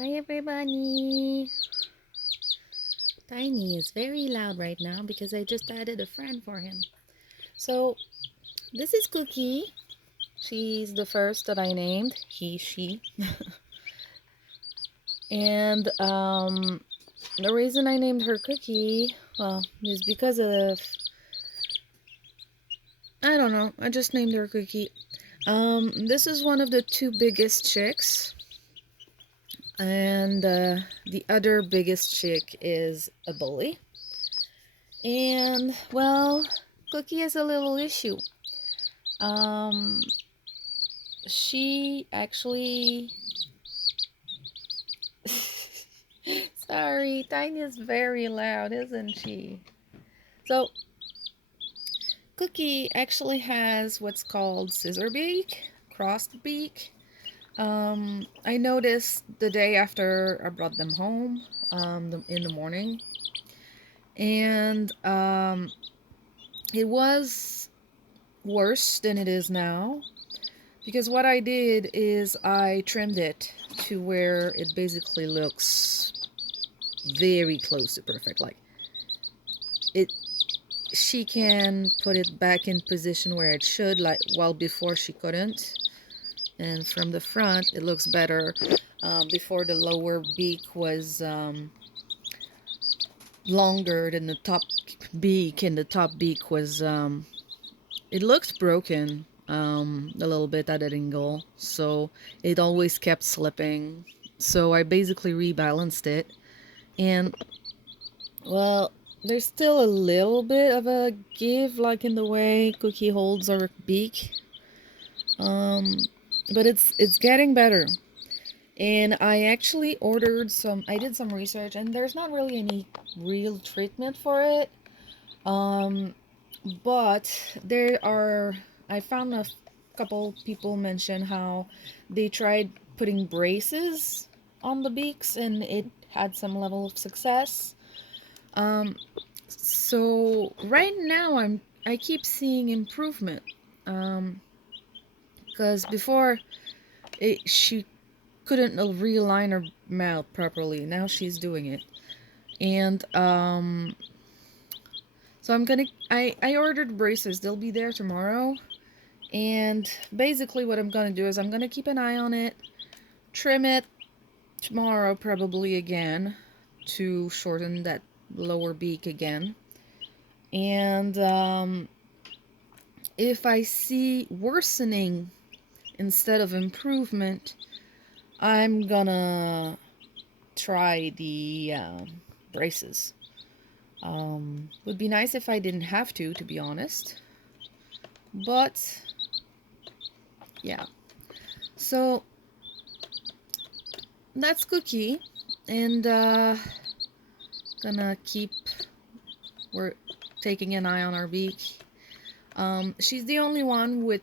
Hi everybody! Tiny is very loud right now because I just added a friend for him. So, this is Cookie. She's the first that I named. He, she. And the reason I named her Cookie, well, is because of, I don't know, I just named her Cookie. This is one of the two biggest chicks. And the other biggest chick is a bully. And, well, Cookie has a little issue. Um, she actually. Sorry, Tiny is very loud, isn't she? So, Cookie actually has what's called scissor beak, crossed beak. I noticed the day after I brought them home, in the morning, and it was worse than it is now. Because what I did is I trimmed it to where it basically looks very close to perfect. Like it, she can put it back in position where it should, like while before she couldn't. And from the front, it looks better. Before the lower beak was longer than the top beak, and the top beak was it looked broken a little bit at an angle, so it always kept slipping. So I basically rebalanced it, and well, there's still a little bit of a give, like in the way Cookie holds her beak, um, but it's getting better. And I actually ordered some. I did some research, and there's not really any real treatment for it. Um, but there are. I found a couple people mention how they tried putting braces on the beaks, and it had some level of success. Um, so right now I keep seeing improvement. Um, because before she couldn't realign her mouth properly. Now she's doing it, and so I ordered braces. They'll be there tomorrow, and basically what I'm gonna do is I'm gonna keep an eye on it, trim it tomorrow probably again to shorten that lower beak again, and if I see worsening instead of improvement, I'm gonna try the braces. Would be nice if I didn't have to be honest. But yeah, so that's Cookie, and gonna keep we're taking an eye on our beak. She's the only one with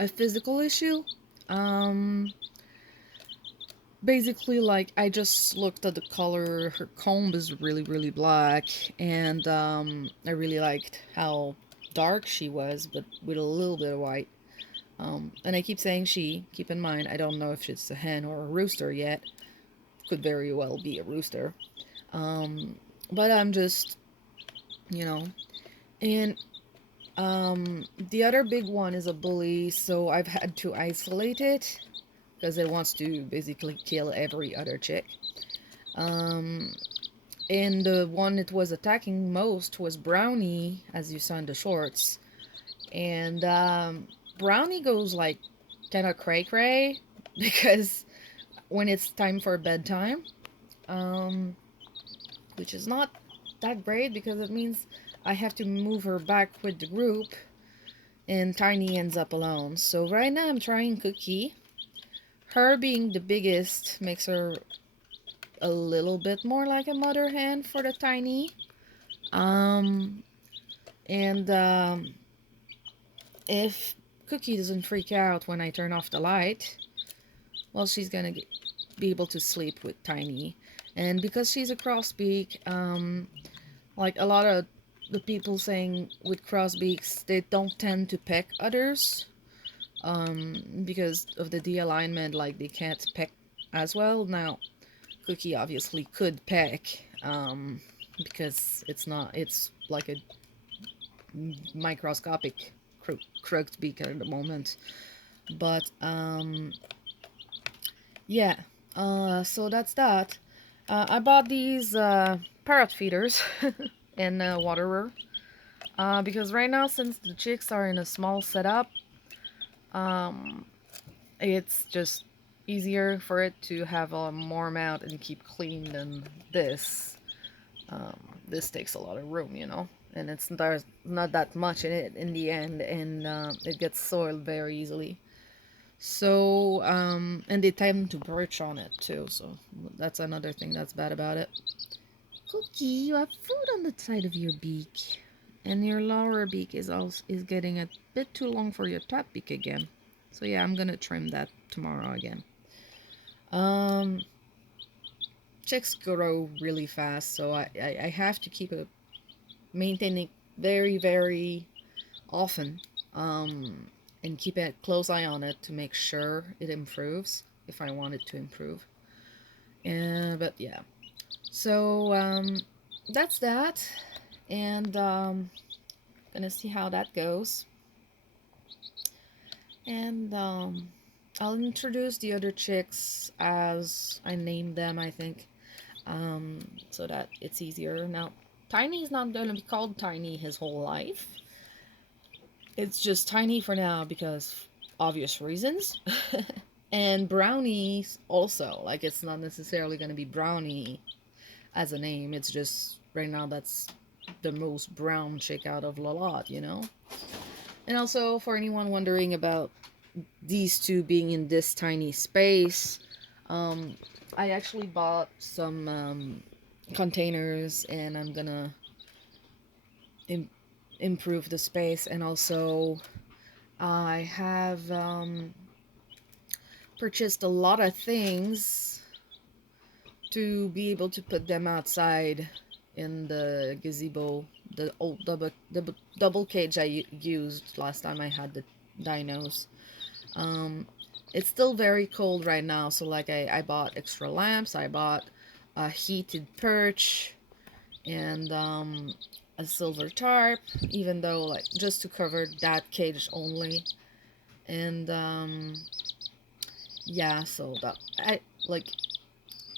a physical issue. Um, Basically, like I just looked at the color. Her comb is really black, and I really liked how dark she was, but with a little bit of white. And I keep saying she. Keep in mind, I don't know if it's a hen or a rooster yet. Could very well be a rooster. Um, but I'm just, you know, and the other big one is a bully, so I've had to isolate it because it wants to basically kill every other chick. Um, and the one it was attacking most was Brownie, as you saw in the shorts. And Brownie goes like kind of cray cray because when it's time for bedtime, um, which is not that great because it means I have to move her back with the group, and Tiny ends up alone. So right now I'm trying Cookie. Her being the biggest makes her a little bit more like a mother hen for the Tiny. Um, and if Cookie doesn't freak out when I turn off the light, well, she's gonna be able to sleep with Tiny. And because she's a crossbeak, like a lot of the people saying with crossbeaks, they don't tend to peck others, because of the D alignment, like they can't peck as well. Now, Cookie obviously could peck, because it's like a microscopic crooked beak at the moment. But yeah, so that's that. I bought these parrot feeders and waterer, because right now, since the chicks are in a small setup, um, it's just easier for it to have a more amount and keep clean than this. This takes a lot of room, you know, and there's not that much in it in the end, and it gets soiled very easily. So, and they tend to perch on it too, so that's another thing that's bad about it. Cookie, you have food on the side of your beak, and your lower beak is getting a bit too long for your top beak again. So yeah, I'm gonna trim that tomorrow again. Um, Chicks grow really fast, so I have to keep it maintaining very, very often, and keep a close eye on it to make sure it improves if I want it to improve. But yeah, so that's that, and gonna see how that goes, and I'll introduce the other chicks as I name them, I think, so that it's easier. Now, Tiny is not gonna be called Tiny his whole life. It's just Tiny for now because obvious reasons. And Brownies also, like, it's not necessarily going to be Brownie as a name. It's just right now that's the most brown chick out of la lot, you know? And also, for anyone wondering about these two being in this tiny space, I actually bought some containers, and I'm gonna improve the space. And also, I have purchased a lot of things to be able to put them outside in the gazebo, the old double cage I used last time I had the dinos. Um, it's still very cold right now, so like I bought extra lamps, I bought a heated perch, and a silver tarp, even though, like, just to cover that cage only. And yeah, so that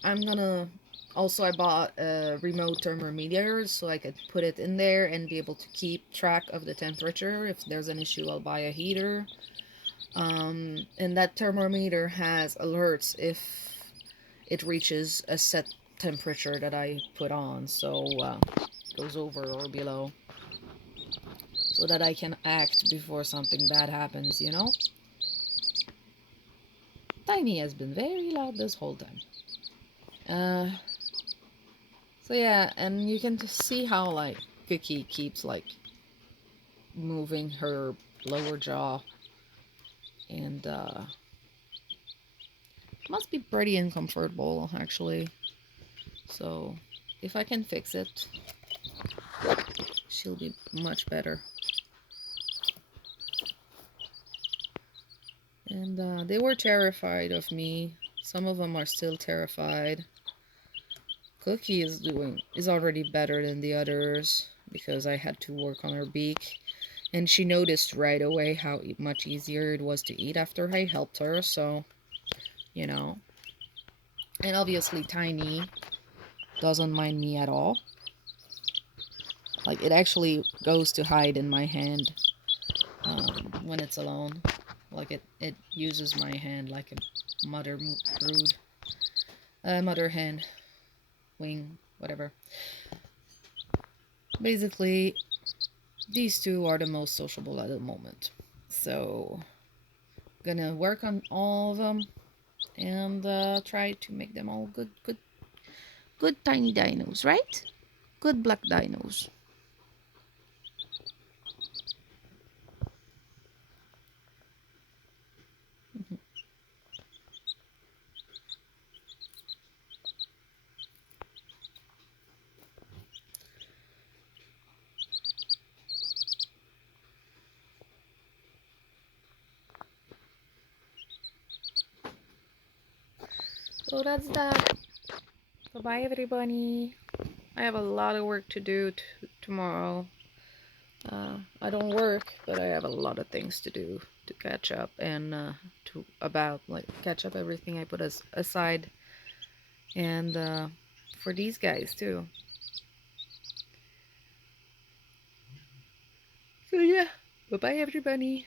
I'm gonna also, I bought a remote thermometer so I could put it in there and be able to keep track of the temperature. If there's an issue, I'll buy a heater. And that thermometer has alerts if it reaches a set temperature that I put on, so goes over or below, so that I can act before something bad happens, you know? Tiny has been very loud this whole time. So yeah, and you can just see how, like, Cookie keeps, like, moving her lower jaw, and must be pretty uncomfortable, actually. So if I can fix it, she'll be much better. And they were terrified of me. Some of them are still terrified. Cookie is already better than the others because I had to work on her beak. And she noticed right away how much easier it was to eat after I helped her, so, you know. And obviously Tiny doesn't mind me at all. Like, it actually goes to hide in my hand when it's alone. Like, it uses my hand like a mother brood. Mother hen. Wing. Whatever. Basically, these two are the most sociable at the moment. So, gonna work on all of them and try to make them all good tiny dinos, right? Good black dinos. So that's that. Bye bye, everybody. I have a lot of work to do tomorrow. I don't work, but I have a lot of things to do to catch up and to about like catch up everything I put aside, and for these guys too. So yeah, bye bye, everybody.